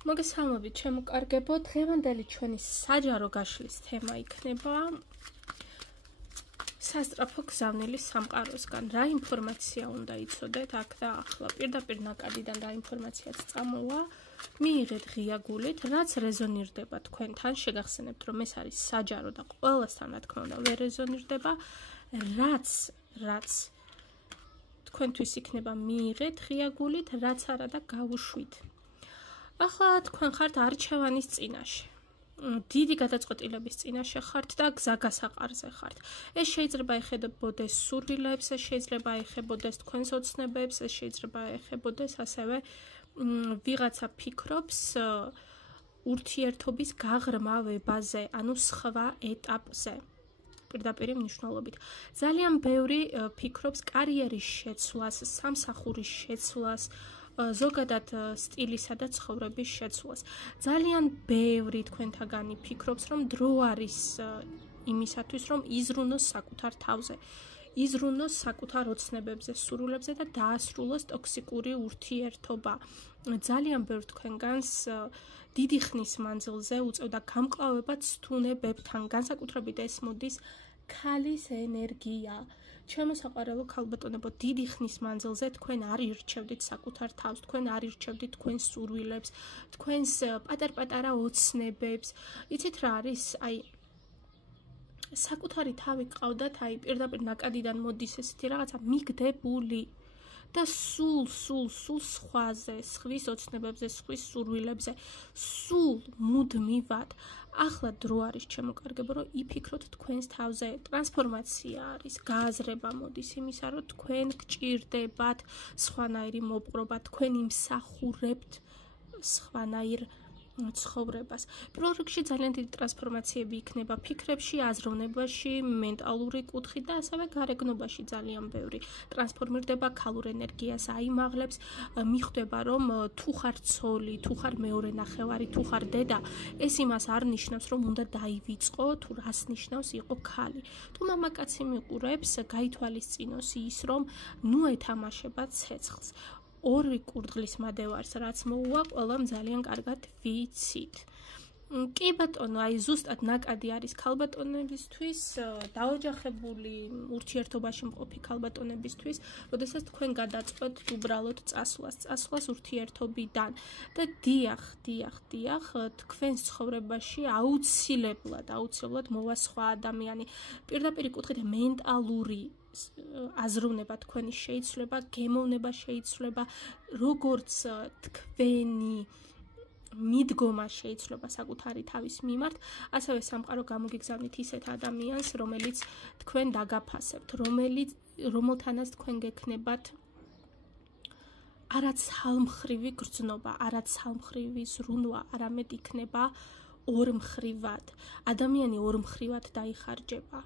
მოგესალმებით, ჩემო კარგებო, დღევანდელი ჩვენი საჯარო გაშლის თემა იქნება სასწრაფო გზავნილი სამყაროსგან. რა ინფორმაცია უნდა იცოდეთ აქ და ახლა? პირდაპირ ნაკადიდან რა ინფორმაციაც წამოვა, მიიღეთ ღია გულით, რაც რეზონირდება თქვენთან, შეგახსენებთ, რომ ეს არის საჯარო და ყველასთან, რა თქმა უნდა, ვერ რეზონირდება, რაც თქვენთვის იქნება მიიღეთ ღია გულით, რაც არა და გავუშვით. ახლა თქვენ ხართ არჩევანის წინაშე. დიდი გადაწყვეტილების წინაშე ხართ და გზაგასაყარზე ხართ. ეს შეიძლება ეხებოდეს სურვილებს, ეს შეიძლება ეხებოდეს თქვენს ოცნებებს, ეს შეიძლება ეხებოდეს ასევე ვიღაცა ფიქრობს ურთიერთობის გაღრმავებაზე, ანუ სხვა ეტაპზე. პირდაპირი მნიშვნელობით. ძალიან ბევრი ფიქრობს კარიერის შეცვლას, სამსახურის შეცვლას, ზოგადად სტილისა და ცხოვრების შეცვლას. ძალიან ბევრი თქვენთაგანი ფიქრობს, რომ დრო არის იმისათვის, რომ იზრუნოს საკუთარ თავზე, იზრუნოს საკუთარ ოცნებებზე, სურვილებზე და დაასრულოს ტოქსიკური ურთიერთობა. ძალიან ბევრ თქვენგანს დიდი ხნის მანძილზე უწევდა გამკლავება ცთუნებებთან, განსაკუთრებით ეს მოდის ქალის ენერგია. ჩემო საყვარელო ქალბატონებო, დიდი ხნის მანძილზე თქვენ არ ირჩევდით საკუთარ თავს, თქვენ არ ირჩევდით თქვენს სურვილებს, თქვენს პატარ-პატარა ოცნებებს. იცით რა არის? საკუთარი თავი ყავდათ, პირდაპირ ნაკადიდან მოდის ესეთი რაღაცა მიგდებული და სულ სხვაზე, სხვის ოცნებებზე, სხვის სურვილებზე, სულ მუდმივად. ახლა დრო არის, ჩემო კარგებო, რომ იფიქროთ თქვენს თავზე. ტრანსფორმაცია არის, გააზრება მოდის იმისა, რომ თქვენ გჭირდებათ სხვანაირი მოპყრობა, თქვენ იმსახურებთ სხვანაირ ცხოვრებას. პირველ რიგში ძალიან დიდი ტრანსფორმაციები იქნება ფიქრებში, აზროვნებაში, მენტალური კუთხით და ასევე გარეგნობაში ძალიან ბევრი ტრანსფორმირდება, ქალურ ენერგიას აიმაღლებს, მიხვდება, რომ თუ ხარ ცოლი, თუ ხარ მეორე ნახევარი, თუ ხარ დედა, ეს იმას არ ნიშნავს, რომ უნდა დაივიწყო, თუ რას ნიშნავს იყო ქალი. თუ მამაკაცი მიყურებს, გაითვალისწინოს ის, რომ ნუ ეთამაშება ცეცხლს. ორი კურდღლის მადევარს რაც მოუვა, ყველამ ძალიან კარგად ვიცით. კი ბატონო, ზუსტად ნაკადი არის ქალბატონებისთვის, დაოჯახებული ურთიერთობაში მყოფი ქალბატონებისთვის, როდესაც თქვენ გადაწყვეტთ უბრალოდ წასვლას ურთიერთობიდან და დიახ, თქვენს ცხოვრებაში აუცილებლად მოვა სხვა ადამიანი. პირდაპირი კუთხით მენტალური აზროვნება თქვენი შეიცვლება, გემოვნება შეიცვლება, როგორც თქვენი მიდგომა შეიცვლება საკუთარი თავის მიმართ, ასევე სამყარო გამოგიგზავნით ისეთ ადამიანს, რომელიც თქვენ დაგაფასებთ, რომელთანაც თქვენ გექნებათ არაცალმხრივი გრძნობა, არაცალმხრივი ზრუნვა, არამედ იქნება ორმხრივად. ადამიანი ორმხრივად დაიხარჯება.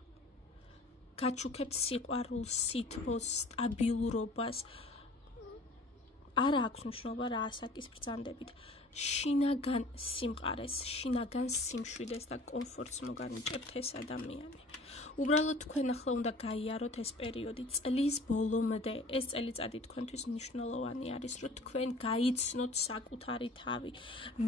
გაჩუქებთ სიყვარულს, სითბოს, სტაბილურობას. არა აქვს მნიშვნელობა რა ასაკის ბრძანდებით. შინაგან სიმყარეს, შინაგან სიმშვიდეს და კომფორტს მოგანიჭებთ ეს ადამიანი. უბრალოდ თქვენ ახლა უნდა გაიაროთ ეს პერიოდი წლის ბოლომდე. ეს წელიწადი თქვენთვის მნიშვნელოვანი არის, რომ თქვენ გაიცნოთ საკუთარი თავი,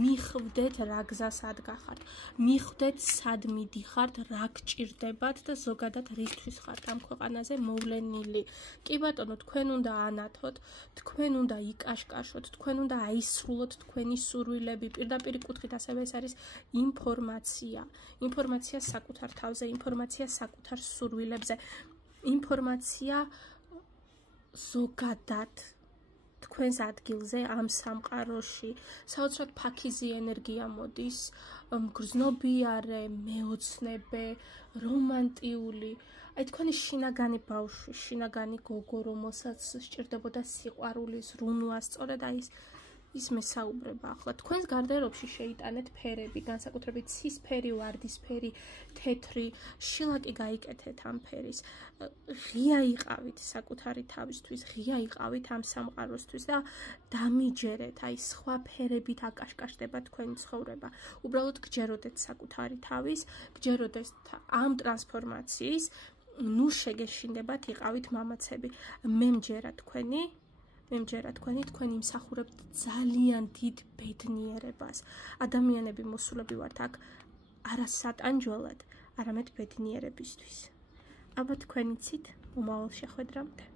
მიხვდეთ რა გზას ადგახართ, მიხვდეთ სად მიდიხართ, რა გჭირდებათ და ზოგადად რისთვის ხართ ამ ქვეყანაზე მოვლენილი. კი ბატონო, თქვენ უნდა ანათოთ, თქვენ უნდა იკაშკაშოთ, თქვენ უნდა აისრულოთ თქვენი სურვილები. პირდაპირი კუთხით ასევე ეს არის ინფორმაცია საკუთარ თავზე, ინფორმაცია საკუთარ სურვილებზე, ინფორმაცია ზოგადად თქვენს ადგილზე ამ სამყაროში. საოცრად ფაქიზი ენერგია მოდის, მგრძნობიარე, მეოცნებე, რომანტიული. თქვენი შინაგანი ბავშვი, შინაგანი გოგო, რომელსაც სჭირდებოდა სიყვარული, ზრუნვა, სწორედ ის მესაუბრება ახლა. თქვენს გარდერობში შეიტანეთ ფერები, განსაკუთრებით ცისფერი, ვარდისფერი, თეთრი, შილაკი გაიკეთეთ ამ ფერის. ღია იყავით საკუთარი თავისთვის, ღია იყავით ამ სამყაროსთვის და დამიჯერეთ, სხვა ფერებით აკაშკაშდება თქვენი ცხოვრება. უბრალოდ გჯეროდეთ საკუთარი თავის, გჯეროდეთ ამ ტრანსფორმაციის, ნუ შეგეშინდებათ იყავით მამაცები. მე მჯერა თქვენი მემჯერა თქვენ იმსახურებთ ძალიან დიდ ბედნიერებას. ადამიანები მოსულები ვართ აქ არა სატანჯველად, არამედ ბედნიერებისთვის. აბა თქვენ იცით მომავალ შეხვედრამდე.